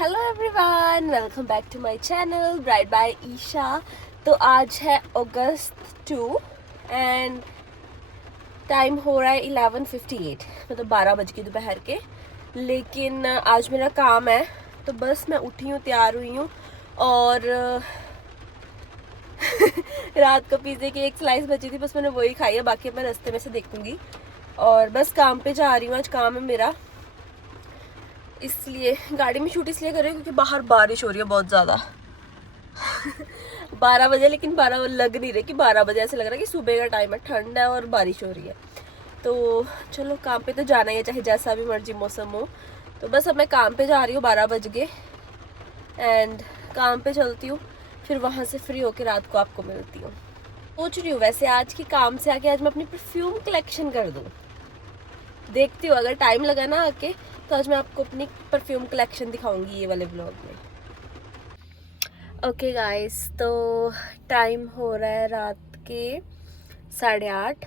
Hello everyone, welcome back to my channel bright by Isha. तो आज है अगस्त 2 एंड टाइम हो रहा है 11:58, मतलब 12 बज के दोपहर के। लेकिन आज मेरा काम है तो बस मैं उठी हूँ, तैयार हुई हूँ और रात को पिज़्ज़े की एक स्लाइस बची थी, बस मैंने वही खाई है। बाकी मैं रास्ते में से देखूंगी और बस काम पे जा रही हूँ। आज काम है मेरा, इसलिए गाड़ी में शूट इसलिए कर रही हूँ क्योंकि बाहर बारिश हो रही है बहुत ज़्यादा। 12 बजे, लेकिन 12 लग नहीं रही कि 12 बजे, ऐसे लग रहा है कि सुबह का टाइम है, ठंड है और बारिश हो रही है। तो चलो, काम पे तो जाना ही है चाहे जैसा भी मर्जी मौसम हो। तो बस अब मैं काम पे जा रही हूँ 12 बज के एंड काम पे चलती हूँ, फिर वहाँ से फ्री होकर रात को आपको मिलती हूँ। सोच रही हूँ वैसे आज की काम से आके आज मैं अपनी परफ्यूम कलेक्शन कर दूँ। देखती हूँ, अगर टाइम लगा ना आके तो आज मैं आपको अपनी परफ्यूम कलेक्शन दिखाऊंगी ये वाले ब्लॉग में। ओके गाइस, तो टाइम हो रहा है रात के 8:30।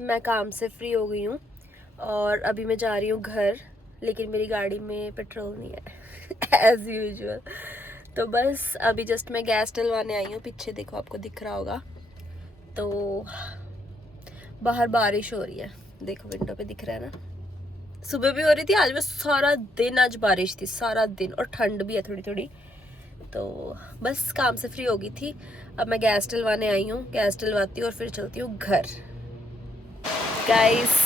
मैं काम से फ्री हो गई हूँ और अभी मैं जा रही हूँ घर, लेकिन मेरी गाड़ी में पेट्रोल नहीं है एज यूजुअल। तो बस अभी जस्ट मैं गैस डलवाने आई हूँ। पीछे देखो, आपको दिख रहा होगा। तो बाहर बारिश हो रही है, देखो विंडो पे दिख रहा है ना। सुबह भी हो रही थी, आज बस सारा दिन आज बारिश थी, सारा दिन, और ठंड भी है थोड़ी थोड़ी। तो बस काम से फ्री हो गई थी, अब मैं गैस डलवाने आई हूँ। गैस डलवाती हूँ और फिर चलती हूँ घर। गाइस,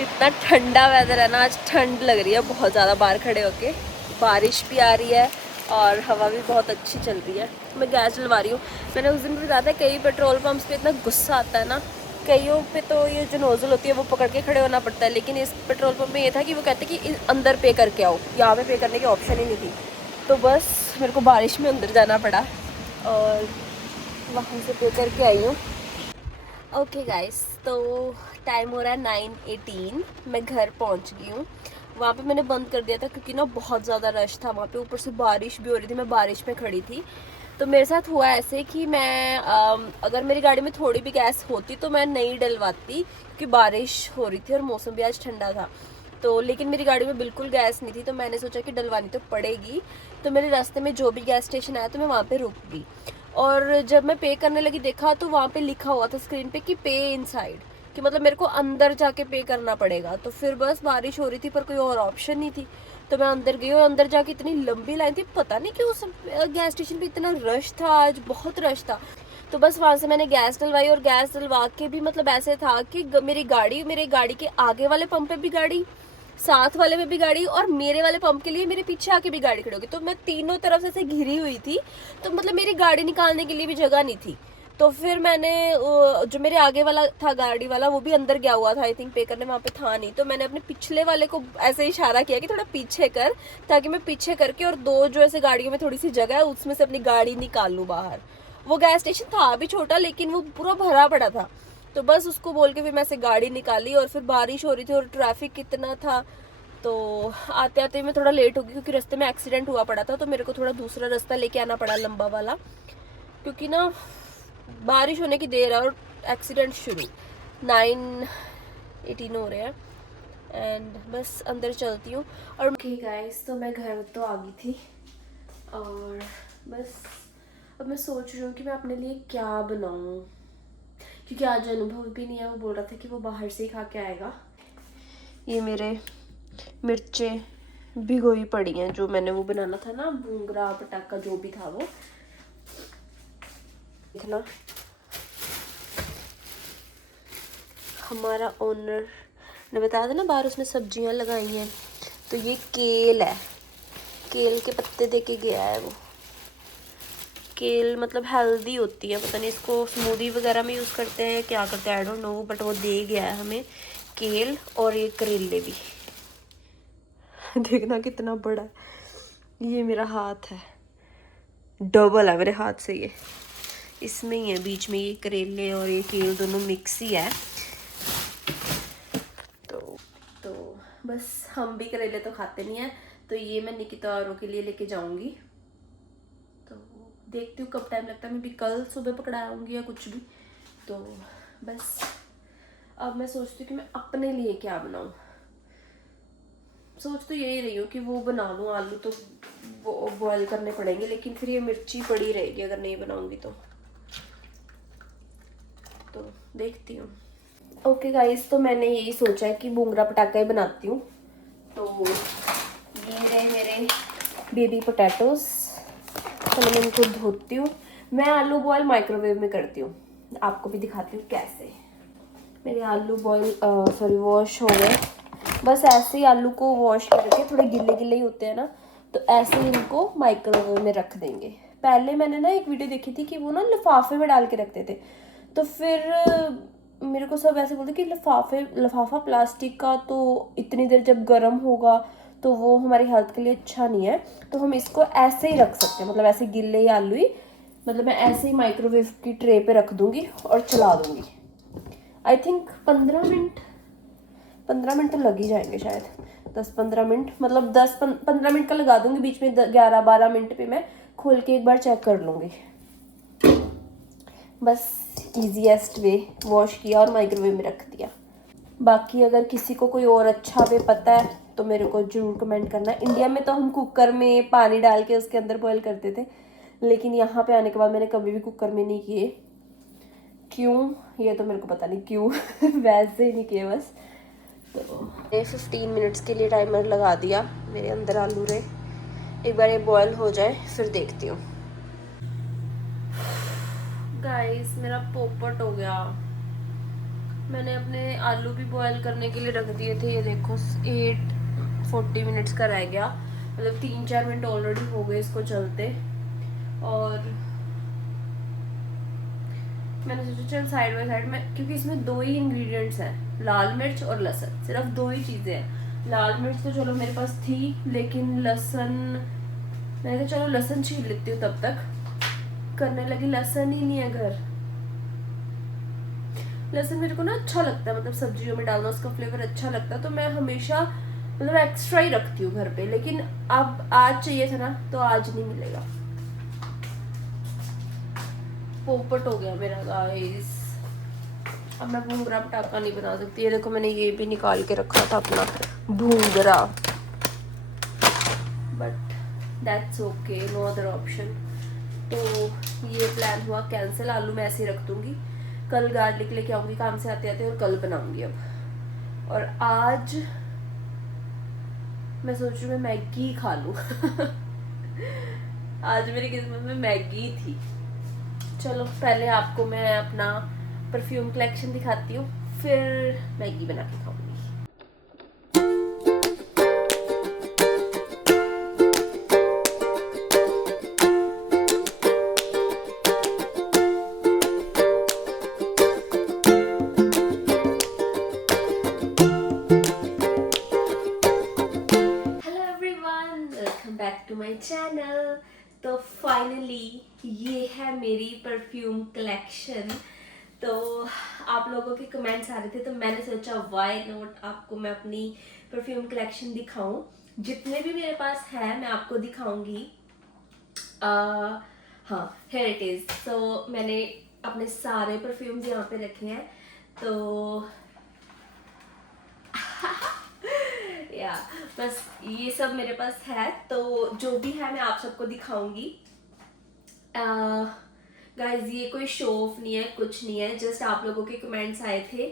इतना ठंडा वेदर है ना, आज ठंड लग रही है बहुत ज़्यादा बाहर खड़े होके। बारिश भी आ रही है और हवा भी बहुत अच्छी चल रही है। मैं गैस डलवा रही हूँ। मैंने उस दिन भी बताया था, कई पेट्रोल पंप्स पे इतना गुस्सा आता है ना, कईयों पे तो ये जो नोजल होती है वो पकड़ के खड़े होना पड़ता है, लेकिन इस पेट्रोल पंप में ये था कि वो कहते कि अंदर पे करके आओ, यहाँ पे पे करने की ऑप्शन ही नहीं थी। तो बस मेरे को बारिश में अंदर जाना पड़ा और वहाँ से पे करके आई हूँ। ओके गाइस, तो टाइम हो रहा है 9:18। मैं घर पहुँच गई हूँ। वहाँ पे मैंने बंद कर दिया था क्योंकि ना बहुत ज़्यादा रश था वहाँ पे, ऊपर से बारिश भी हो रही थी, मैं बारिश में खड़ी थी। तो मेरे साथ हुआ ऐसे कि मैं अगर मेरी गाड़ी में थोड़ी भी गैस होती तो मैं नहीं डलवाती, क्योंकि बारिश हो रही थी और मौसम भी आज ठंडा था। तो लेकिन मेरी गाड़ी में बिल्कुल गैस नहीं थी, तो मैंने सोचा कि डलवानी तो पड़ेगी। तो मेरे रास्ते में जो भी गैस स्टेशन आया तो मैं वहाँ पे रुक गई, और जब मैं पे करने लगी देखा तो वहाँ पे लिखा हुआ था स्क्रीन पे कि पे इनसाइड, कि मतलब मेरे को अंदर जाके पे करना पड़ेगा। तो फिर बस बारिश हो रही थी पर कोई और ऑप्शन नहीं थी, तो मैं अंदर गई और अंदर जाके इतनी लंबी लाइन थी, पता नहीं क्यों उस गैस स्टेशन पे इतना रश था, आज बहुत रश था। तो बस वहाँ से मैंने गैस डलवाई, और गैस डलवा के भी मतलब ऐसे था कि मेरी गाड़ी के आगे वाले पंप पे भी गाड़ी, साथ वाले में भी गाड़ी, और मेरे वाले पंप के लिए मेरे पीछे आके भी गाड़ी खड़ी होगी। तो मैं तीनों तरफ से घिरी हुई थी, तो मतलब मेरी गाड़ी निकालने के लिए भी जगह नहीं थी। तो फिर मैंने जो मेरे आगे वाला था गाड़ी वाला, वो भी अंदर गया हुआ था आई थिंक पे करने, वहाँ पे था नहीं। तो मैंने अपने पिछले वाले को ऐसे इशारा किया कि थोड़ा पीछे कर, ताकि मैं पीछे करके और दो जो ऐसे गाड़ियों में थोड़ी सी जगह है उसमें से अपनी गाड़ी निकाल लूँ बाहर। वो गैस स्टेशन था भी छोटा, लेकिन वो पूरा भरा पड़ा था। तो बस उसको बोल के फिर मैं ऐसे गाड़ी निकाली, और फिर बारिश हो रही थी और ट्रैफिक कितना था। तो आते आते मैं थोड़ा लेट हो गई क्योंकि रास्ते में एक्सीडेंट हुआ पड़ा था, तो मेरे को थोड़ा दूसरा रास्ता लेके आना पड़ा, लंबा वाला, क्योंकि ना बारिश होने की देर है और एक्सीडेंट शुरू। 9:18 हो रहे हैं एंड बस अंदर चलती हूँ। और ओके गाइस, तो मैं घर तो आ गई थी और बस अब मैं सोच रही हूँ कि मैं अपने लिए क्या बनाऊँ, क्योंकि आज अनुभव भी नहीं है। वो बोल रहा था कि वो बाहर से ही खा के आएगा। ये मेरे मिर्चें भिगोई पड़ी हैं, जो मैंने वो बनाना था ना, भूंगरा पटाखा जो भी था वो। देखना, हमारा ओनर ने बताया था ना बाहर उसने सब्जियां लगाई हैं, तो ये केल है, केल के पत्ते दे के गया है वो। केल मतलब हेल्दी होती है, पता नहीं इसको स्मूदी वगैरह में यूज़ करते हैं क्या करते हैं, आई डोंट नो, बट वो दे गया है हमें केल। और ये करेले भी देखना कितना बड़ा है। ये मेरा हाथ है, डबल है मेरे हाथ से ये, इसमें ही है बीच में, ये करेले और ये केल दोनों मिक्स ही है। तो बस हम भी करेले तो खाते नहीं है, तो ये मैं निकिता औरों के लिए लेके जाऊंगी। तो देखती हूँ कब टाइम लगता है, मैं भी कल सुबह पकड़ा आऊँगी या कुछ भी। तो बस अब मैं सोचती हूँ कि मैं अपने लिए क्या बनाऊँ। सोच तो यही रही हूँ कि वो बना लूँ, आलू तो वो बॉयल करने पड़ेंगे, लेकिन फिर ये मिर्ची पड़ी रहेगी अगर नहीं बनाऊंगी तो देखती हूँ। ओके गाइस, तो मैंने यही सोचा है कि भूंगरा पटाखा ही बनाती हूँ। तो ये रहे मेरे बेबी पोटैटोस, तो मैं इनको धोती हूँ। मैं आलू बॉयल माइक्रोवेव में करती हूँ, आपको भी दिखाती हूँ कैसे। मेरे आलू बॉयल वॉश हो गए। बस ऐसे ही आलू को वॉश करके, थोड़े गिले गिले ही होते हैं ना, तो ऐसे ही इनको माइक्रोवेव में रख देंगे। पहले मैंने ना एक वीडियो देखी थी कि वो ना लिफाफे में डाल के रखते थे, तो फिर मेरे को सब ऐसे बोलते कि लिफाफा प्लास्टिक का तो इतनी देर जब गर्म होगा तो वो हमारी हेल्थ के लिए अच्छा नहीं है, तो हम इसको ऐसे ही रख सकते हैं, मतलब ऐसे गिले ही आलू ही, मतलब मैं ऐसे ही माइक्रोवेव की ट्रे पे रख दूंगी और चला दूंगी। आई थिंक 15 मिनट तो लग ही जाएंगे शायद, 10-15 मिनट, मतलब 10-15 मिनट का लगा दूंगी, बीच में 11-12 मिनट पे मैं खोल के एक बार चेक कर लूँगी। बस ईजीएस्ट वे, वॉश किया और माइक्रोवेव में रख दिया। बाकी अगर किसी को कोई और अच्छा वे पता है तो मेरे को ज़रूर कमेंट करना। इंडिया में तो हम कुकर में पानी डाल के उसके अंदर बॉयल करते थे, लेकिन यहाँ पे आने के बाद मैंने कभी भी कुकर में नहीं किए। क्यों, ये तो मेरे को पता नहीं क्यों वैसे ही नहीं किए बस। तो 15 मिनट्स के लिए टाइमर लगा दिया। मेरे अंदर आलू रहे, एक बार ये बॉयल हो जाए फिर देखती हूँ। गाइस, मेरा पोपट हो गया। मैंने अपने आलू भी बॉयल करने के लिए रख दिए थे, ये देखो 8:40 मिनट्स का रह गया, मतलब 3-4 मिनट ऑलरेडी हो गए इसको चलते। और मैंने सोचा चल साइड बाय साइड में, क्योंकि इसमें 2 ही इंग्रेडिएंट्स हैं, लाल मिर्च और लहसुन, सिर्फ 2 ही चीज़ें हैं। लाल मिर्च तो चलो मेरे पास थी, लेकिन लहसुन मैंने कहा चलो लहसुन छील लेती हूँ, तब तक करने लगी लहसुन ही नहीं है घर। लहसुन मेरे को ना अच्छा लगता है, मतलब सब्जियों में डालना उसका फ्लेवर अच्छा लगता है, तो मैं हमेशा मतलब एक्स्ट्रा ही रखती हूँ घर पे, लेकिन अब आज चाहिए था ना तो आज नहीं मिलेगा। पोपट हो गया मेरा गाइस। अब मैं भूंगरा पटाखा नहीं बना सकती। ये देखो मैंने ये भी निकाल के रखा था अपना भूंगरा, but that's okay, no other option. तो ये प्लान हुआ कैंसिल, आलू मैं ऐसे ही रख दूंगी, कल गार्लिक लेके आऊंगी काम से आते आते और कल बनाऊंगी अब। और आज मैं सोच रही हूँ मैं मैगी खा लूँ आज मेरी किस्मत में मैगी थी। चलो पहले आपको मैं अपना परफ्यूम कलेक्शन दिखाती हूँ, फिर मैगी बना के खाऊंगी। Back to my channel. तो फाइनली ये है मेरी परफ्यूम कलेक्शन। तो आप लोगों के कमेंट्स आ रहे थे, तो मैंने सोचा व्हाई नॉट आपको मैं अपनी परफ्यूम कलेक्शन दिखाऊं। जितने भी मेरे पास है मैं आपको दिखाऊंगी। हाँ, हियर इट इज़। तो मैंने अपने सारे परफ्यूम्स यहाँ पे रखे हैं, तो या बस ये सब मेरे पास है, तो जो भी है मैं आप सबको दिखाऊंगी। गाइज ये कोई शो ऑफ नहीं है, कुछ नहीं है, जस्ट आप लोगों के कमेंट्स आए थे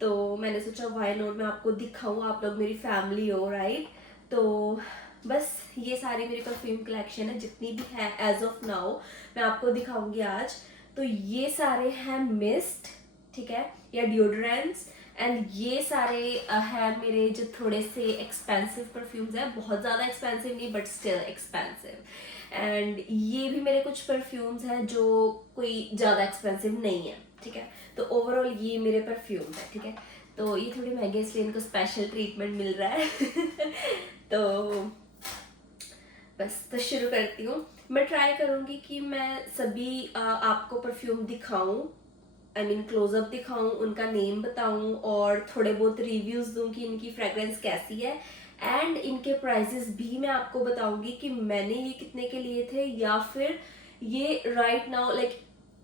तो मैंने सोचा व्हाई नॉट मैं आपको दिखाऊं, आप लोग मेरी फैमिली हो राइट। तो बस ये सारी मेरी परफ्यूम कलेक्शन है, जितनी भी है एज ऑफ नाउ मैं आपको दिखाऊंगी आज। तो ये सारे हैं मिस्ट, ठीक है, या डिओड्रेंट्स, एंड ये सारे हैं मेरे जो थोड़े से एक्सपेंसिव परफ्यूम्स हैं, बहुत ज़्यादा एक्सपेंसिव नहीं बट स्टिल एक्सपेंसिव। एंड ये भी मेरे कुछ परफ्यूम्स हैं जो कोई ज़्यादा एक्सपेंसिव नहीं है, ठीक है। तो ओवरऑल ये मेरे परफ्यूम्स है, ठीक है। तो ये थोड़ी महंगे इसलिए इनको स्पेशल ट्रीटमेंट मिल रहा है तो बस तो शुरू करती हूँ। मैं ट्राई करूँगी कि मैं सभी आपको परफ्यूम दिखाऊँ, आई मीन क्लोजअप दिखाऊँ, उनका नेम बताऊँ और थोड़े बहुत रिव्यूज़ दूँ कि इनकी फ्रेग्रेंस कैसी है, एंड इनके प्राइसेस भी मैं आपको बताऊँगी कि मैंने ये कितने के लिए थे, या फिर ये राइट नाउ लाइक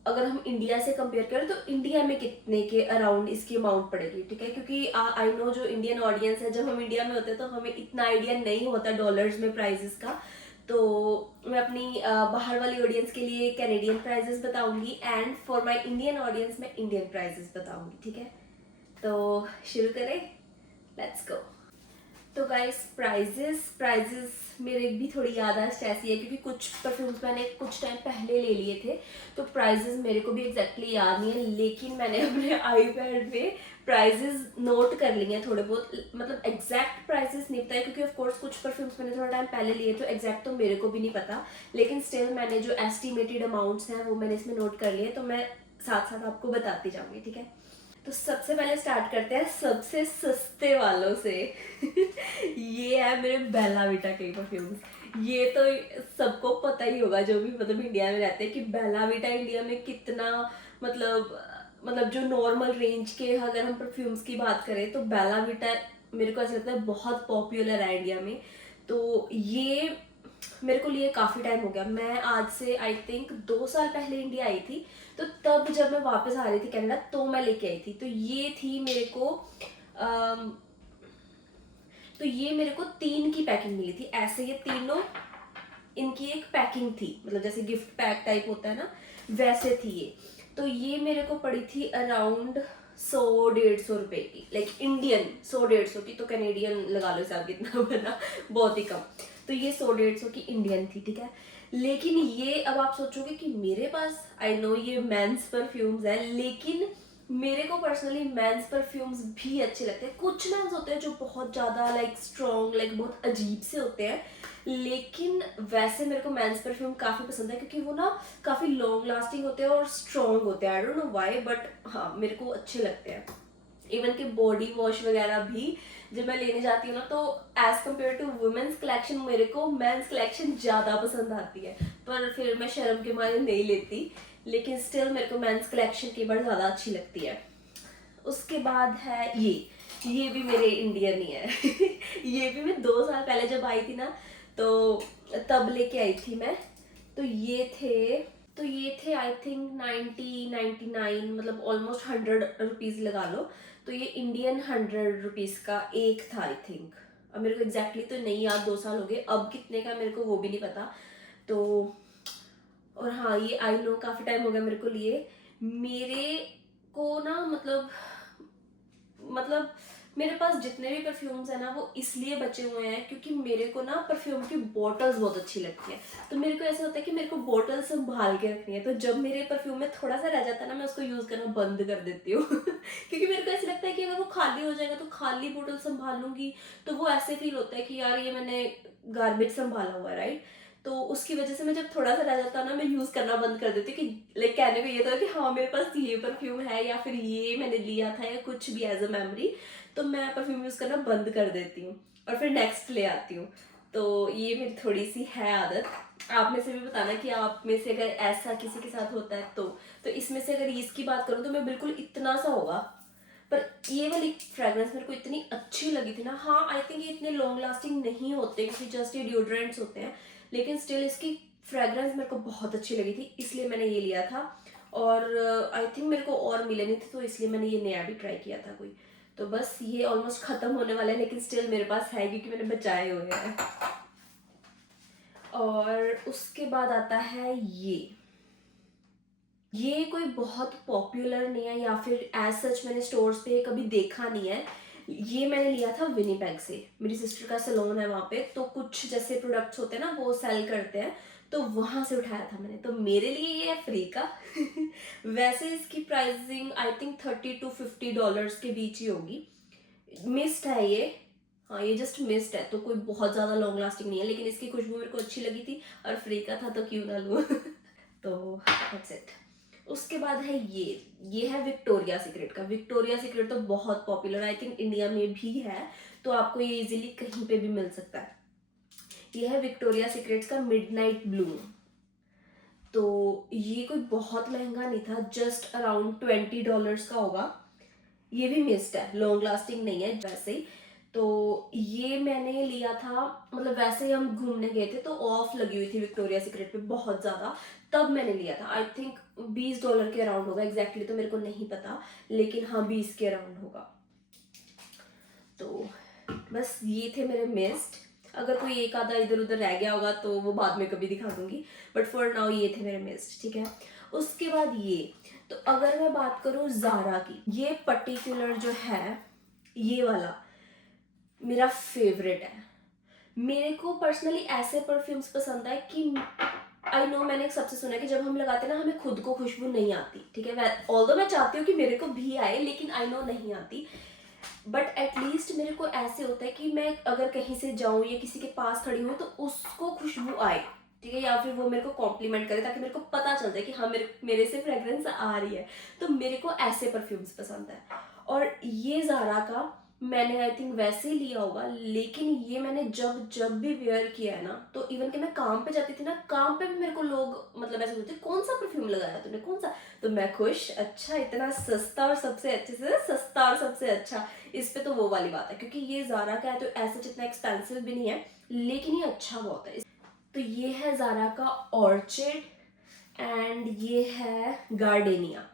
अगर हम इंडिया से कंपेयर करें तो इंडिया में कितने के अराउंड इसकी अमाउंट पड़ेगी, ठीक है, क्योंकि आई नो जो इंडियन ऑडियंस है, जब हम इंडिया में होते हैं तो हमें इतना आइडिया नहीं होता डॉलर्स में प्राइजेस का। तो मैं अपनी बाहर वाली ऑडियंस के लिए कैनेडियन प्राइजेस बताऊंगी and for my Indian audience मैं इंडियन प्राइजेस बताऊंगी, ठीक है। तो शुरू करें, लेट्स गो। तो गाइस प्राइजेस मेरे भी थोड़ी याद आज ऐसी है क्योंकि कुछ परफ्यूम्स मैंने कुछ टाइम पहले ले लिए थे, तो प्राइजेस मेरे को भी एग्जैक्टली याद नहीं है, लेकिन मैंने अपने आईपैड में प्राइजेस नोट कर लिए हैं थोड़े बहुत। मतलब एग्जैक्ट प्राइजेस नहीं पता है क्योंकि ऑफ कोर्स कुछ परफ्यूम्स मैंने थोड़ा टाइम पहले लिए, तो एग्जैक्ट तो मेरे को भी नहीं पता, लेकिन स्टिल मैंने जो एस्टिमेटेड अमाउंट्स हैं वो मैंने इसमें नोट कर लिए, तो मैं साथ साथ आपको बताती जाऊंगी, ठीक है। तो सबसे पहले स्टार्ट करते हैं सबसे सस्ते वालों से। ये है मेरे बेला विटा के परफ्यूम्स। ये तो सबको पता ही होगा जो भी मतलब इंडिया में रहते हैं कि बेला विटा इंडिया में कितना मतलब जो नॉर्मल रेंज के अगर हम परफ्यूम्स की बात करें तो बेला विटा मेरे को ऐसा लगता है बहुत पॉपुलर है इंडिया में। तो ये मेरे को लिए काफ़ी टाइम हो गया, मैं आज से आई थिंक 2 साल पहले इंडिया आई थी, तो तब जब मैं वापस आ रही थी कनाडा तो मैं लेके आई थी। तो ये थी मेरे को तो ये मेरे को 3 की पैकिंग मिली थी, ऐसे ये तीनों इनकी एक पैकिंग थी, मतलब जैसे गिफ्ट पैक टाइप होता है ना, वैसे थी ये। तो ये मेरे को पड़ी थी अराउंड 100-150 रुपए की, लाइक इंडियन 100-150 की, तो कैनेडियन लगा लो हिसाब कितना बना, बहुत ही कम। तो ये 100-150 की इंडियन थी, ठीक है। लेकिन ये अब आप सोचोगे कि मेरे पास आई नो ये मेंस परफ्यूम्स है, लेकिन मेरे को पर्सनली मेंस परफ्यूम्स भी अच्छे लगते हैं। कुछ मेंस होते हैं जो बहुत ज़्यादा लाइक स्ट्रॉन्ग, लाइक बहुत अजीब से होते हैं, लेकिन वैसे मेरे को मेंस परफ्यूम काफ़ी पसंद है क्योंकि वो ना काफ़ी लॉन्ग लास्टिंग होते हैं और स्ट्रॉन्ग होते हैं। I don't know why, but हाँ मेरे को अच्छे लगते हैं। इवन कि बॉडी वॉश वगैरह भी जब मैं लेने जाती हूँ ना, तो as compare to women's collection मेरे को मेंस कलेक्शन ज़्यादा पसंद आती है, पर फिर मैं शर्म के मारे नहीं लेती, लेकिन स्टिल मेरे को मेंस कलेक्शन की बार ज़्यादा अच्छी लगती है। उसके बाद है ये भी मेरे इंडियन ही है। ये भी मैं 2 साल पहले जब आई थी ना, तो तब लेके आई थी मैं। तो ये थे आई थिंक 99 मतलब ऑलमोस्ट 100 रुपीज़ लगा लो। तो ये इंडियन 100 रुपीज़ का एक था आई थिंक। अब मेरे को एग्जैक्टली तो नहीं याद, 2 साल हो गए, अब कितने का मेरे को वो भी नहीं पता। तो और हाँ ये आई नो काफ़ी टाइम हो गया मेरे को लिए। मेरे को ना मतलब मेरे पास जितने भी परफ्यूम्स है ना वो इसलिए बचे हुए हैं क्योंकि मेरे को ना परफ्यूम की बॉटल्स बहुत अच्छी लगती है। तो मेरे को ऐसा होता है कि मेरे को बॉटल संभाल के रखनी है, तो जब मेरे परफ्यूम में थोड़ा सा रह जाता है ना, मैं उसको यूज़ करना बंद कर देती हूँ। क्योंकि मेरे को ऐसा लगता है कि अगर वो खाली हो जाएगा तो खाली बोतल संभाल लूंगी, तो वो ऐसे फील होता है कि यार ये मैंने गार्बेज संभाला हुआ है, राइट। तो उसकी वजह से मैं जब थोड़ा सा रह जाता है ना, मैं यूज़ करना बंद कर देती हूँ कि लाइक कहने को ये था कि हाँ मेरे पास ये परफ्यूम है या फिर ये मैंने लिया था या कुछ भी एज अ मेमोरी, तो मैं परफ्यूम यूज़ करना बंद कर देती हूँ और फिर नेक्स्ट ले आती हूँ। तो ये मेरी थोड़ी सी है आदत। आप में से भी बताना कि आप में से अगर ऐसा किसी के साथ होता है तो इसमें से अगर इसकी बात करूँ तो मैं बिल्कुल इतना सा होगा। पर ये वाली फ्रेग्रेंस मेरे को इतनी अच्छी लगी थी ना। हाँ आई थिंक ये इतने लॉन्ग लास्टिंग नहीं होते क्योंकि जस्ट ये डिओड्रेंट्स होते हैं, लेकिन स्टिल इसकी फ्रेग्रेंस मेरे को बहुत अच्छी लगी थी, इसलिए मैंने ये लिया था। और आई थिंक मेरे को और मिले नहीं थे, तो इसलिए मैंने ये नया भी ट्राई किया था कोई। तो बस ये ऑलमोस्ट खत्म होने वाला है, लेकिन स्टिल मेरे पास है क्योंकि मैंने बचाए हुए हैं। और उसके बाद आता है ये कोई बहुत पॉपुलर नहीं है या फिर एज सच मैंने स्टोर्स पे कभी देखा नहीं है। ये मैंने लिया था विनीपेग से, मेरी सिस्टर का सैलून है वहाँ पे, तो कुछ जैसे प्रोडक्ट्स होते हैं ना वो सेल करते हैं, तो वहाँ से उठाया था मैंने, तो मेरे लिए ये है फ्री का। वैसे इसकी प्राइसिंग आई थिंक $30 to $50 के बीच ही होगी। मिस्ट है ये, हाँ ये जस्ट मिस्ट है, तो कोई बहुत ज़्यादा लॉन्ग लास्टिंग नहीं है, लेकिन इसकी खुशबू मेरे को अच्छी लगी थी और फ्री का था तो क्यों ना लूँ। तो दैट्स इट। उसके बाद है ये है विक्टोरिया सीक्रेट का। विक्टोरिया सीक्रेट तो बहुत पॉपुलर, आई थिंक इंडिया में भी है, तो आपको ये इजीली कहीं पे भी मिल सकता है। ये है विक्टोरिया सीक्रेट्स का मिडनाइट ब्लूम। तो ये कोई बहुत महंगा नहीं था, जस्ट अराउंड $20 का होगा। ये भी मिस्ट है, लॉन्ग लास्टिंग नहीं है वैसे ही। तो ये मैंने लिया था, मतलब वैसे ही हम घूमने गए थे तो ऑफ लगी हुई थी विक्टोरिया सीक्रेट पे बहुत ज़्यादा, तब मैंने लिया था। आई थिंक $20 के अराउंड होगा, एग्जैक्टली तो मेरे को नहीं पता, लेकिन हाँ 20 के अराउंड होगा। तो बस ये थे मेरे मिस्ट। अगर कोई एक आधा इधर उधर रह गया होगा तो वो बाद में कभी दिखा दूंगी, बट फॉर नाउ ये थे मेरे मिस्ट, ठीक है। उसके बाद ये, तो अगर मैं बात करूँ ज़ारा की, ये पर्टिकुलर जो है ये वाला मेरा फेवरेट है। मेरे को पर्सनली ऐसे परफ्यूम्स पसंद है कि आई नो, मैंने एक सबसे सुना है कि जब हम लगाते हैं ना हमें खुद को खुशबू नहीं आती, ठीक है। ऑल्दो मैं चाहती हूँ कि मेरे को भी आए, लेकिन आई नो नहीं आती, बट एटलीस्ट मेरे को ऐसे होता है कि मैं अगर कहीं से जाऊँ या किसी के पास खड़ी हूँ तो उसको खुशबू आए, ठीक है, या फिर वो मेरे को कॉम्प्लीमेंट करे, ताकि मेरे को पता चल जाए कि हाँ मेरे से फ्रेग्रेंस आ रही है। तो मेरे को ऐसे परफ्यूम्स पसंद है। और ये ज़ारा का मैंने आई थिंक वैसे ही लिया होगा, लेकिन ये मैंने जब भी वेयर किया है ना, तो इवन कि मैं काम पे जाती थी ना, काम पे भी मेरे को लोग मतलब ऐसे बोलते कौन सा परफ्यूम लगाया तूने, कौन सा, तो मैं खुश, अच्छा इतना सस्ता और सबसे अच्छे से सस्ता और सबसे अच्छा, इस पे तो वो वाली बात है, क्योंकि ये ज़ारा का है तो ऐसे जितना एक्सपेंसिव भी नहीं है, लेकिन ये अच्छा बहुत है। तो ये है ज़ारा का ऑर्चिड एंड ये है गार्डेनिया।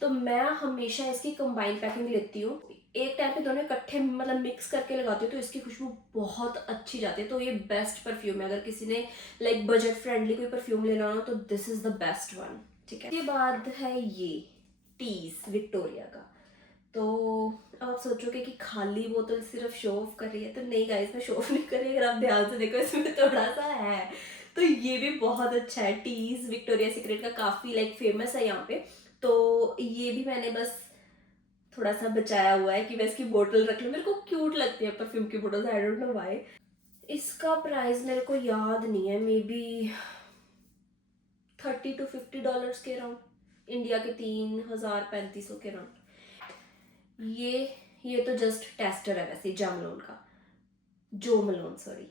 तो मैं हमेशा इसकी कंबाइन पैकिंग लेती हूँ, एक टाइम पे दोनों इकट्ठे मतलब मिक्स करके लगाती हूँ, तो इसकी खुशबू बहुत अच्छी जाती है। तो ये बेस्ट परफ्यूम है, अगर किसी ने लाइक बजट फ्रेंडली कोई परफ्यूम लेना हो तो this is the best one, ठीक है। इसके बाद है ये टीज विक्टोरिया का। तो अब आप सोचोगे कि खाली बोतल सिर्फ शो ऑफ कर रही है, तो नहीं गाइस, मैं शो ऑफ नहीं कर रही, अगर आप ध्यान से देखो इसमें थोड़ा सा है। तो ये भी बहुत अच्छा है, टीज विक्टोरिया सीक्रेट का, काफ़ी लाइक फेमस है यहाँ पे। तो ये भी मैंने बस थोड़ा सा बचाया हुआ है कि मैं इसकी बोतल रख लूँ, मेरे को क्यूट लगती है परफ्यूम की बोतल, आई डोंट नो व्हाई। इसका प्राइस मेरे को याद नहीं है, मे बी $30 to $50 के अराउंड, इंडिया के 3,000-3,500 के अराउंड। ये तो जस्ट टेस्टर है वैसे, जामलोन का, जो मलोन सॉरी,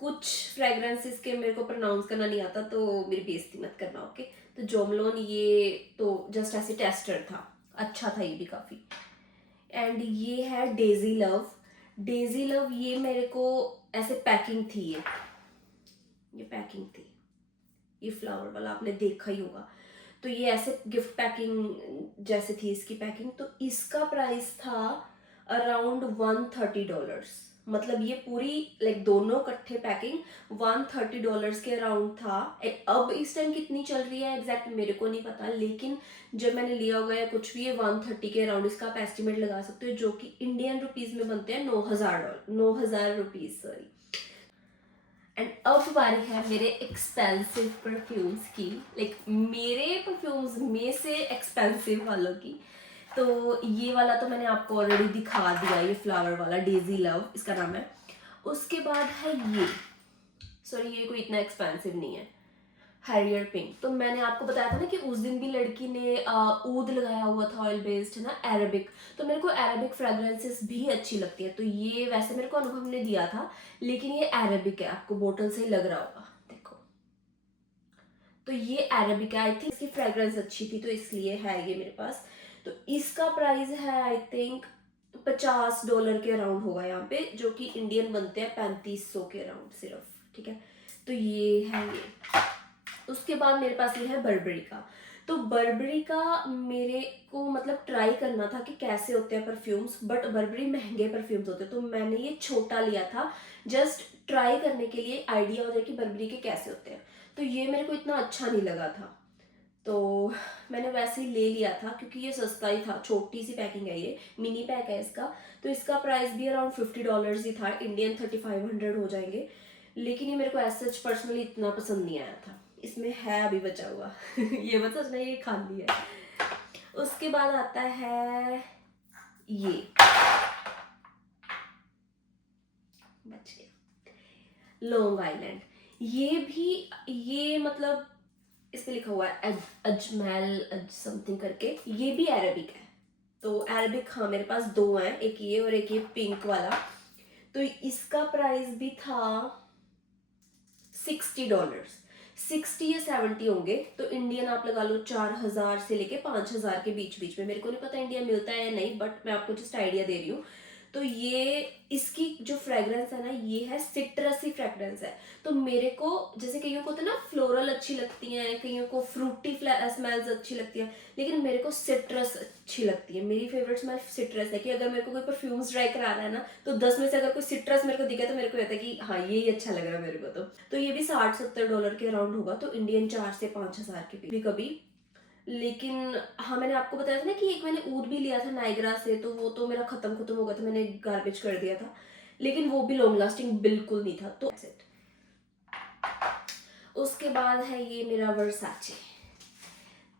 कुछ फ्रेग्रेंसेस के मेरे को प्रोनाउंस करना नहीं आता तो मेरी बेइज्जती मत करना, ओके। तो जोमलोन ये तो जस्ट ऐसे टेस्टर था, अच्छा था ये भी काफ़ी। एंड ये है डेजी लव। डेजी लव ये मेरे को ऐसे पैकिंग थी, ये पैकिंग थी, ये फ्लावर वाला आपने देखा ही होगा। तो ये ऐसे गिफ्ट पैकिंग जैसे थी इसकी पैकिंग। तो इसका प्राइस था अराउंड $130, मतलब ये पूरी लाइक दोनों इकट्ठे पैकिंग $130 के अराउंड था। अब इस टाइम कितनी चल रही है एग्जैक्ट मेरे को नहीं पता, लेकिन जब मैंने लिया होगा या कुछ भी, ये 130 के अराउंड इसका आप एस्टिमेट लगा सकते हो, जो कि इंडियन रुपीज में बनते हैं $9,000 सॉरी। एंड अब बारी है मेरे एक्सपेंसिव परफ्यूम्स की, लाइक मेरे परफ्यूम्स में से एक्सपेंसिव वालों की। तो ये वाला तो मैंने आपको ऑलरेडी दिखा दिया, ये फ्लावर वाला डेजी लव इसका नाम है। उसके बाद है ये, सॉरी ये कोई इतना एक्सपेंसिव नहीं है, हैरियर पिंक। तो मैंने आपको बताया था ना कि उस दिन भी लड़की ने ऊद लगाया हुआ था, ऑयल बेस्ड है ना, अरेबिक। तो मेरे को अरेबिक फ्रेग्रेंसेस भी अच्छी लगती है, तो ये वैसे मेरे को अनुभव ने दिया था, लेकिन ये अरेबिक है, आपको बोतल से ही लग रहा होगा, देखो। तो ये अरेबिक है, आई थिंक इसकी फ्रेग्रेंस अच्छी थी तो इसलिए है ये मेरे पास। तो इसका प्राइस है आई थिंक $50 के अराउंड होगा यहाँ पे, जो कि इंडियन बनते हैं 3,500 के अराउंड सिर्फ, ठीक है। तो ये है ये। उसके बाद मेरे पास ये है बर्बरी का। तो बर्बरी का मेरे को मतलब ट्राई करना था कि कैसे होते हैं परफ्यूम्स, बट बर्बरी महंगे परफ्यूम्स होते हैं, तो मैंने ये छोटा लिया था जस्ट ट्राई करने के लिए, आइडिया हो जाए कि बर्बरी के कैसे होते हैं। तो ये मेरे को इतना अच्छा नहीं लगा था, तो मैंने वैसे ही ले लिया था क्योंकि ये सस्ता ही था, छोटी सी पैकिंग है, ये मिनी पैक है इसका। तो इसका प्राइस भी अराउंड $50 ही था, इंडियन 3,500 हो जाएंगे। लेकिन ये मेरे को ऐसे पर्सनली इतना पसंद नहीं आया था। इसमें है अभी बचा हुआ ये मत सोचना ये खाली है। उसके बाद आता है ये, बच गया, लॉन्ग आइलैंड। ये भी, ये मतलब इस पे लिखा हुआ है अजमल समथिंग करके, ये भी अरेबिक है। तो अरेबिक हाँ मेरे पास दो हैं, एक ये और एक ये पिंक वाला। तो इसका प्राइस भी था $60, 60 या 70 होंगे। तो इंडियन आप लगा लो 4,000 से लेके 5,000 के बीच बीच में, मेरे को नहीं पता इंडिया मिलता है या नहीं, बट मैं आपको जस्ट आइडिया दे रही हूँ। तो ये इसकी जो फ्रेग्रेंस है ना, ये है सिट्रसी फ्रेग्रेंस है। तो मेरे को जैसे कईयों को होता है ना फ्लोरल अच्छी लगती हैं, कईयों को फ्रूटी स्मेल्स अच्छी लगती हैं, लेकिन मेरे को सिट्रस अच्छी लगती है। मेरी फेवरेट स्मेल सिट्रस है कि अगर मेरे को कोई परफ्यूम्स ट्राई कराना है ना, तो 10 में से अगर कोई सिट्रस मेरे को दिखे तो मेरे को कहता है कि हाँ ये ही अच्छा लग रहा है मेरे को। तो ये भी $60-70 के अराउंड होगा, तो इंडियन 4 से 5 हज़ार के भी कभी। लेकिन हाँ, मैंने आपको बताया था ना कि एक मैंने ऊद भी लिया था नायग्रा से, तो वो तो मेरा खत्म हो गया था, मैंने गार्बेज कर दिया था, लेकिन वो भी लॉन्ग लास्टिंग बिल्कुल नहीं था। तो उसके बाद है ये मेरा वर्साचे।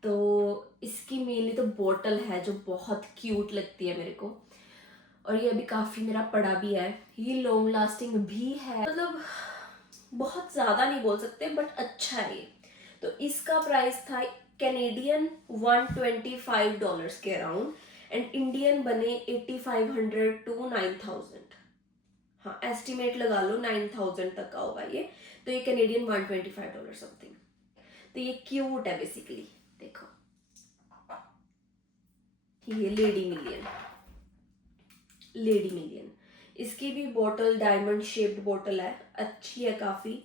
तो इसकी मेनली तो बॉटल है जो बहुत क्यूट लगती है मेरे को, और ये अभी काफ़ी मेरा पड़ा भी है। ये लॉन्ग लास्टिंग भी है, मतलब बहुत ज़्यादा नहीं बोल सकते बट अच्छा है ये। तो इसका प्राइस था कैनेडियन $125 के अराउंड, एंड इंडियन बने 8500 to 9000। हाँ, एस्टिमेट लगा लो 9000 तक का होगा ये। तो ये कैनेडियन $125 समथिंग। तो ये क्यूट है बेसिकली, देखो ये लेडी मिलियन, इसकी भी बॉटल डायमंड शेप्ड बॉटल है, अच्छी है, काफ़ी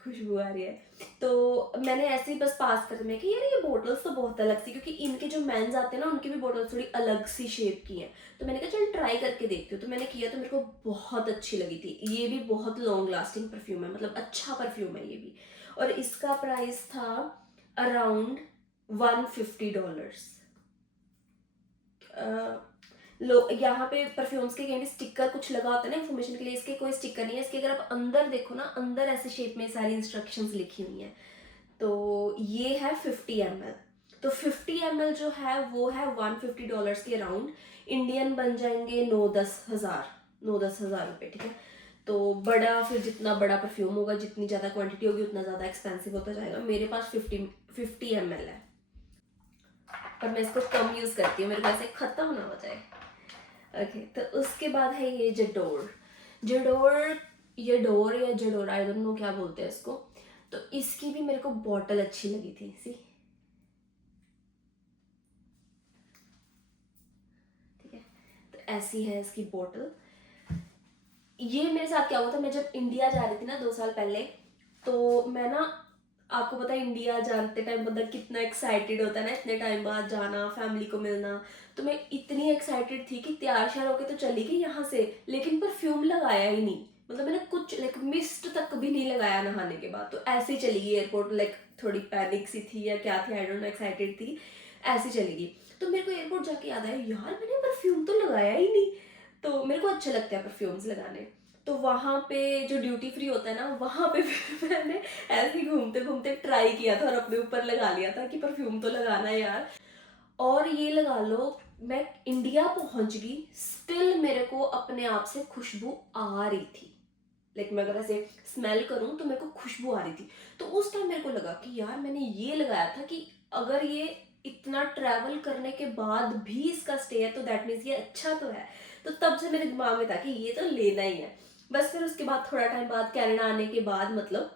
खुशबू आ रही है। तो मैंने ऐसे ही बस पास कर दिया कि यार ये बॉटल्स तो बहुत अलग सी, क्योंकि इनके जो मेंस आते हैं ना उनकी भी बॉटल्स थोड़ी अलग सी शेप की हैं, तो मैंने कहा चल ट्राई करके देखती हूँ। तो मैंने किया तो मेरे को बहुत अच्छी लगी थी। ये भी बहुत लॉन्ग लास्टिंग परफ्यूम है, मतलब अच्छा परफ्यूम है ये भी, और इसका प्राइस था अराउंड $150। यहाँ पे परफ्यूम्स के कहीं भी स्टिकर कुछ लगा होता है ना इन्फॉर्मेशन के लिए, इसके कोई स्टिकर नहीं है। इसके अगर आप अंदर देखो ना, अंदर ऐसे शेप में सारी इंस्ट्रक्शंस लिखी हुई हैं। तो ये है 50 ml। तो 50 ml जो है वो है $150 के अराउंड, इंडियन बन जाएंगे 9-10 हज़ार रुपये, ठीक है। तो बड़ा, फिर जितना बड़ा परफ्यूम होगा, जितनी ज़्यादा क्वांटिटी होगी उतना ज़्यादा एक्सपेंसिव होता जाएगा। मेरे पास 50 ml है, पर मैं इसको कम यूज़ करती हूँ, मेरे को ऐसे ख़त्म ना हो जाए। ओके, तो उसके बाद है ये जडोर। ये डोर या जडोर, आई डोंट नो क्या बोलते हैं इसको। तो इसकी भी मेरे को बॉटल अच्छी लगी थी, सी, ठीक है। तो ऐसी है इसकी बॉटल। ये मेरे साथ क्या हुआ था, मैं जब इंडिया जा रही थी ना 2 साल पहले, तो मैं ना, आपको पता है इंडिया जानते टाइम बंदा कितना एक्साइटेड होता है ना, इतने टाइम बाद जाना, फैमिली को मिलना। तो मैं इतनी एक्साइटेड थी कि तैयार श्यार होके तो चली गई यहाँ से, लेकिन परफ्यूम लगाया ही नहीं। मतलब मैंने कुछ लाइक मिस्ट तक भी नहीं लगाया नहाने के बाद। तो ऐसे ही चली गई एयरपोर्ट, लाइक थोड़ी पैनिक सी थी या क्या थी, आई डोंट नो, एक्साइटेड थी, ऐसे चली गई। तो मेरे को एयरपोर्ट जाके याद आया, यार मैंने परफ्यूम तो लगाया ही नहीं। तो मेरे को अच्छा लगता है परफ्यूम्स लगाने। तो वहाँ पे जो ड्यूटी फ्री होता है ना, वहाँ पे फिर मैंने ऐसे ही घूमते घूमते ट्राई किया था और अपने ऊपर लगा लिया था कि परफ्यूम तो लगाना है यार। और ये लगा लो, मैं इंडिया पहुंच गई, स्टिल मेरे को अपने आप से खुशबू आ रही थी। लाइक मैं अगर ऐसे स्मेल करूं तो मेरे को खुशबू आ रही थी। तो उस टाइम मेरे को लगा कि यार मैंने ये लगाया था कि अगर ये इतना ट्रैवल करने के बाद भी इसका स्टे है तो दैट मीन्स ये अच्छा तो है। तो तब से मेरे दिमाग में था कि ये तो लेना ही है। बस फिर उसके बाद थोड़ा टाइम बाद कनाडा आने के बाद मतलब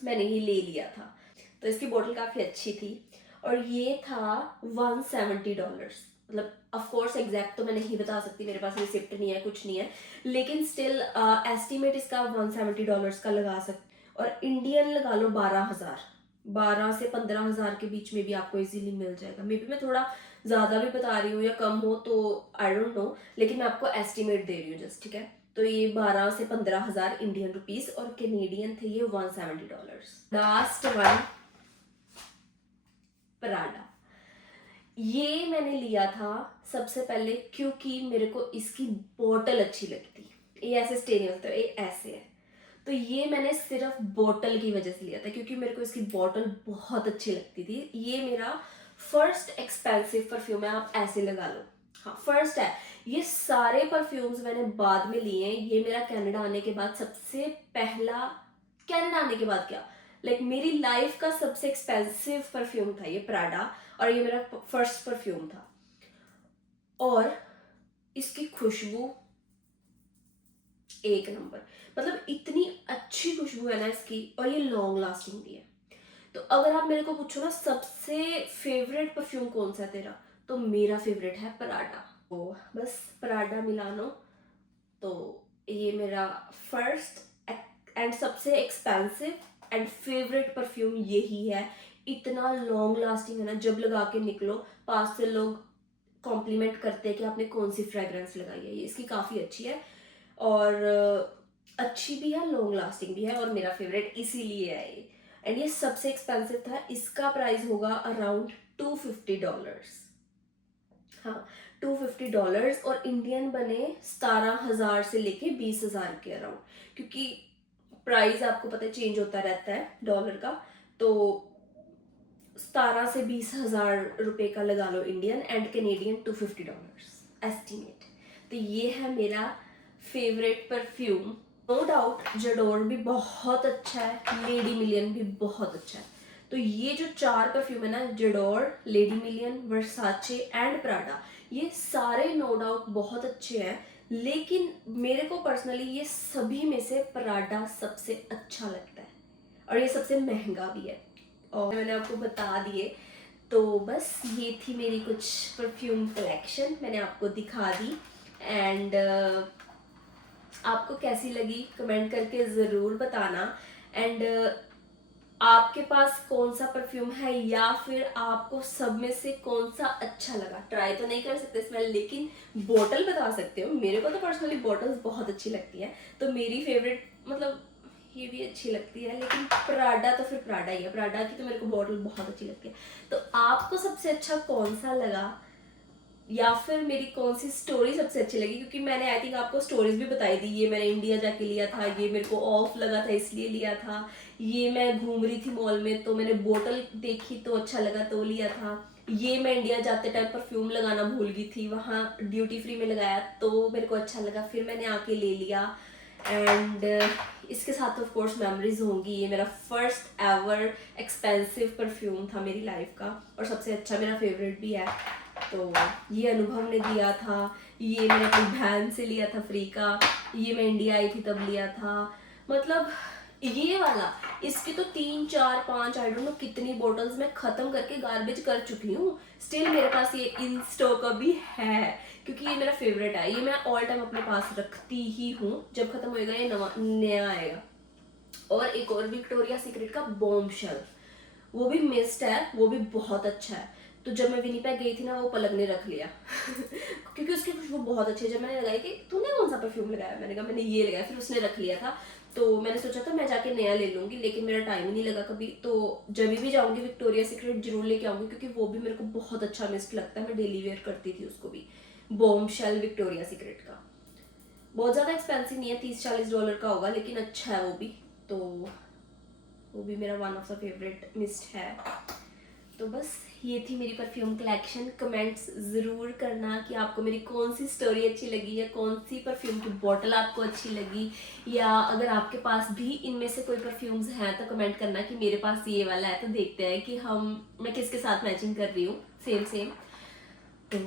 मैंने ये ले लिया था। तो इसकी बोतल काफ़ी अच्छी थी, और ये था $170। मतलब ऑफ कोर्स एग्जैक्ट तो मैं नहीं बता सकती, मेरे पास रिसिप्ट नहीं है, कुछ नहीं है, लेकिन स्टिल एस्टिमेट इसका $170 का लगा सकते। और इंडियन लगा लो 12,000, 12 से 15,000 के बीच में भी आपको इजीली मिल जाएगा। मे बी मैं थोड़ा ज़्यादा भी बता रही हूँ या कम हो तो आई डोंट नो, लेकिन मैं आपको एस्टिमेट दे रही हूँ जस्ट, ठीक है। तो ये 12 से 15,000 इंडियन रुपीस, और कैनेडियन थे ये $170। Last one, Prada. ये मैंने लिया था सबसे पहले क्योंकि मेरे को इसकी बोतल अच्छी लगती है। ये ऐसे स्टे नहीं होता, ये ऐसे है। तो ये मैंने सिर्फ बोतल की वजह से लिया था, क्योंकि मेरे को इसकी बोतल बहुत अच्छी लगती थी। ये मेरा फर्स्ट एक्सपेंसिव परफ्यूम है, आप ऐसे लगा लो। हाँ, फर्स्ट है। ये सारे परफ्यूम्स मैंने बाद में लिए हैं, ये मेरा कनाडा आने के बाद सबसे पहला, कनाडा आने के बाद क्या, लाइक मेरी लाइफ का सबसे एक्सपेंसिव परफ्यूम था ये प्राडा, और ये मेरा फर्स्ट परफ्यूम था। और इसकी खुशबू एक नंबर, मतलब इतनी अच्छी खुशबू है ना इसकी, और ये लॉन्ग लास्टिंग भी है। तो अगर आप मेरे को पूछो ना सबसे फेवरेट परफ्यूम कौन सा है तेरा, तो मेरा फेवरेट है पराडा। तो बस पराडा मिलानो, तो ये मेरा फर्स्ट एंड सबसे एक्सपेंसिव एंड फेवरेट परफ्यूम यही है। इतना लॉन्ग लास्टिंग है ना, जब लगा के निकलो पास से लोग कॉम्प्लीमेंट करते हैं कि आपने कौन सी फ्रेग्रेंस लगाई है। ये इसकी काफ़ी अच्छी है और अच्छी भी है, लॉन्ग लास्टिंग भी है और मेरा फेवरेट इसीलिए है ये। एंड ये सबसे एक्सपेंसिव था, इसका प्राइस होगा अराउंड $250। हाँ, $250 और इंडियन बने 17,000 से लेके 20,000 के अराउंड, क्योंकि प्राइस आपको पता है चेंज होता रहता है डॉलर का। तो 17 से 20,000 रुपए का लगा लो इंडियन, एंड कैनेडियन $250 एस्टिमेट। तो ये है मेरा फेवरेट परफ्यूम। नो डाउट जडोर भी बहुत अच्छा है, लेडी मिलियन भी बहुत अच्छा है। तो ये जो 4 परफ्यूम है ना, J'adore, Lady Million, Versace and Prada, ये सारे नो डाउट बहुत अच्छे हैं, लेकिन मेरे को पर्सनली ये सभी में से प्राडा सबसे अच्छा लगता है और ये सबसे महंगा भी है। और मैंने आपको बता दिए। तो बस ये थी मेरी कुछ परफ्यूम कलेक्शन, मैंने आपको दिखा दी। एंड आपको कैसी लगी कमेंट करके ज़रूर बताना। एंड आपके पास कौन सा परफ्यूम है या फिर आपको सब में से कौन सा अच्छा लगा। ट्राई तो नहीं कर सकते स्मेल, लेकिन बॉटल बता सकते हो। मेरे को तो पर्सनली बॉटल्स बहुत अच्छी लगती है, तो मेरी फेवरेट मतलब ये भी अच्छी लगती है, लेकिन प्राडा तो फिर प्राडा ही है। प्राडा की तो मेरे को बॉटल बहुत अच्छी लगती है। तो आपको सबसे अच्छा कौन सा लगा या फिर मेरी कौन सी स्टोरी सबसे अच्छी लगी, क्योंकि मैंने आई थिंक आपको स्टोरीज भी बताई थी। ये मैंने इंडिया जाके लिया था, ये मेरे को ऑफ लगा था इसलिए लिया था, ये मैं घूम रही थी मॉल में तो मैंने बोतल देखी तो अच्छा लगा तो लिया था, ये मैं इंडिया जाते टाइम परफ्यूम लगाना भूल गई थी, वहाँ ड्यूटी फ्री में लगाया तो मेरे को अच्छा लगा, फिर मैंने आके ले लिया। एंड इसके साथ ऑफ कोर्स मेमोरीज होंगी। ये मेरा फर्स्ट एवर एक्सपेंसिव परफ्यूम था मेरी लाइफ का और सबसे अच्छा मेरा फेवरेट भी है। तो ये अनुभव ने दिया था, ये मैंने अपनी बहन से लिया था फ्री का, ये मैं इंडिया आई थी तब लिया था। मतलब ये वाला, इसकी तो 3 4 5 आई डोंट नो कितनी बोटल्स मैं खत्म करके गार्बेज कर चुकी हूँ। स्टिल मेरे पास ये इन स्टॉक अभी है, क्योंकि ये मेरा फेवरेट है। ये मैं ऑल टाइम अपने पास रखती ही हूँ, जब खत्म होएगा ये नया आएगा। और एक और विक्टोरिया सीक्रेट का बॉम्बशेल, वो भी मिस्ट है, वो भी बहुत अच्छा है। तो जब मैं विनीपेग गई थी ना, वो पलक ने रख लिया क्योंकि उसकी खुशबू बहुत अच्छी है। जब मैंने लगाई कि तूने कौन सा परफ्यूम लगाया, मैंने कहा मैंने ये लगाया, फिर उसने रख लिया था। तो मैंने सोचा था मैं जाके नया ले लूंगी, लेकिन मेरा टाइम ही नहीं लगा कभी। तो जब भी जाऊंगी विक्टोरिया सीक्रेट जरूर लेके आऊंगी, क्योंकि वो भी मेरे को बहुत अच्छा मिस्ट लगता है। मैं डेली वेयर करती थी उसको भी, बॉम्बशेल विक्टोरिया सीक्रेट का। बहुत ज़्यादा एक्सपेंसिव नहीं है, $30-40 का होगा, लेकिन अच्छा है वो भी। तो वो भी मेरा one of the favourite mist है। तो बस ये थी मेरी परफ्यूम कलेक्शन। कमेंट्स ज़रूर करना कि आपको मेरी कौन सी स्टोरी अच्छी लगी या कौन सी परफ्यूम की बॉटल आपको अच्छी लगी, या अगर आपके पास भी इनमें से कोई परफ्यूम्स हैं तो कमेंट करना कि मेरे पास ये वाला है, तो देखते हैं कि मैं किसके साथ मैचिंग कर रही हूँ सेम। तो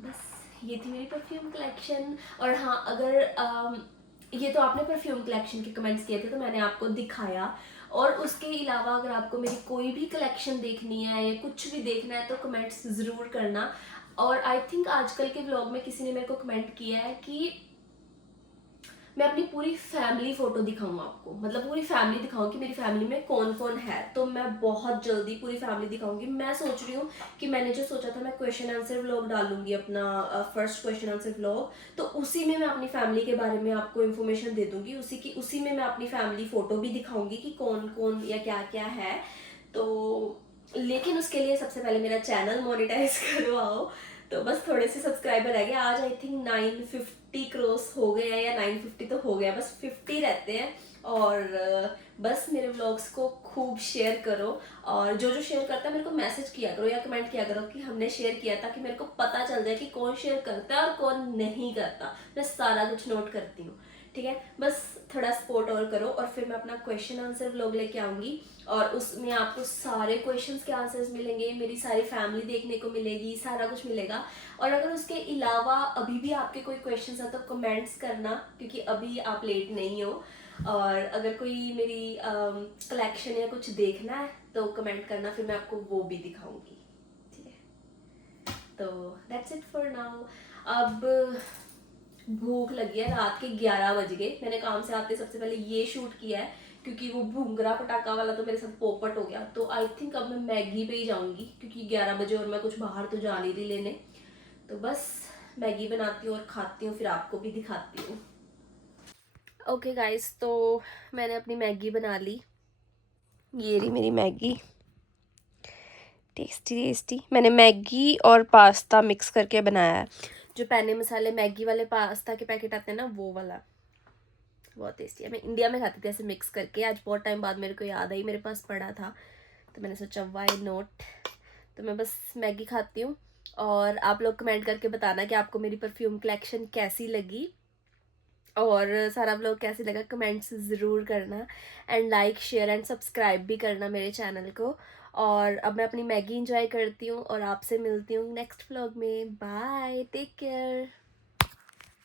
बस ये थी मेरी परफ्यूम कलेक्शन। और हाँ, अगर ये तो आपने परफ्यूम कलेक्शन के कमेंट्स किए थे तो मैंने आपको दिखाया, और उसके अलावा अगर आपको मेरी कोई भी कलेक्शन देखनी है या कुछ भी देखना है तो कमेंट्स ज़रूर करना। और आई थिंक आजकल के व्लॉग में किसी ने मेरे को कमेंट किया है कि मैं अपनी पूरी फैमिली फोटो दिखाऊँ आपको, मतलब पूरी फैमिली दिखाऊँ कि मेरी फैमिली में कौन कौन है। तो मैं बहुत जल्दी पूरी फैमिली दिखाऊंगी। मैं सोच रही हूँ कि मैंने जो सोचा था मैं क्वेश्चन आंसर व्लॉग डालूंगी, अपना फर्स्ट क्वेश्चन आंसर व्लॉग, तो उसी में मैं अपनी फैमिली के बारे में आपको इन्फॉर्मेशन दे दूंगी। उसी में मैं अपनी फैमिली फोटो भी दिखाऊंगी कि कौन कौन या क्या क्या है। तो लेकिन उसके लिए सबसे पहले मेरा चैनल मोनेटाइज करवाओ। तो बस थोड़े से सब्सक्राइबर रह गए, आज आई थिंक 950 क्रॉस हो गए हैं, या 950 तो हो गया, बस 50 रहते हैं। और बस मेरे व्लॉग्स को खूब शेयर करो, और जो शेयर करता है मेरे को मैसेज किया करो या कमेंट किया करो कि हमने शेयर किया, ताकि मेरे को पता चल जाए कि कौन शेयर करता है और कौन नहीं करता। मैं सारा कुछ नोट करती हूँ, ठीक है। बस थोड़ा सपोर्ट और करो, और फिर मैं अपना क्वेश्चन आंसर व्लॉग लेके आऊँगी, और उसमें आपको सारे क्वेश्चंस के आंसर्स मिलेंगे, मेरी सारी फैमिली देखने को मिलेगी, सारा कुछ मिलेगा। और अगर उसके अलावा अभी भी आपके कोई क्वेश्चंस हैं तो कमेंट्स करना, क्योंकि अभी आप लेट नहीं हो। और अगर कोई मेरी कलेक्शन या कुछ देखना है तो कमेंट करना, फिर मैं आपको वो भी दिखाऊंगी, ठीक है। तो दैट्स इट फॉर नाउ। अब भूख लगी है, रात के 11 बज गए। मैंने काम से आते सबसे पहले ये शूट किया है क्योंकि वो भूंगरा पटाखा वाला तो मेरे साथ पोपट हो गया। तो आई थिंक अब मैं मैगी पे ही जाऊंगी क्योंकि 11 बजे और मैं कुछ बाहर तो जा नहीं रही लेने। तो बस मैगी बनाती हूँ और खाती हूँ, फिर आपको भी दिखाती हूँ। ओके गाइस, तो मैंने अपनी मैगी बना ली। ये रही मेरी मैगी, टेस्टी टेस्टी। मैंने मैगी और पास्ता मिक्स करके बनाया है। जो पैने मसाले मैगी वाले पास्ता के पैकेट आते हैं ना, वो वाला, बहुत टेस्टी है। मैं इंडिया में खाती थी ऐसे मिक्स करके। आज बहुत टाइम बाद मेरे को याद आई, मेरे पास पड़ा था तो मैंने सोचा व्हाई नॉट। तो मैं बस मैगी खाती हूँ और आप लोग कमेंट करके बताना कि आपको मेरी परफ्यूम कलेक्शन कैसी लगी और सारा व्लॉग कैसे लगा, कमेंट्स ज़रूर करना। And like share and subscribe भी करना मेरे चैनल को। और अब मैं अपनी मैगी इंजॉय करती हूँ और आपसे मिलती हूँ नेक्स्ट व्लॉग में। Bye, take care.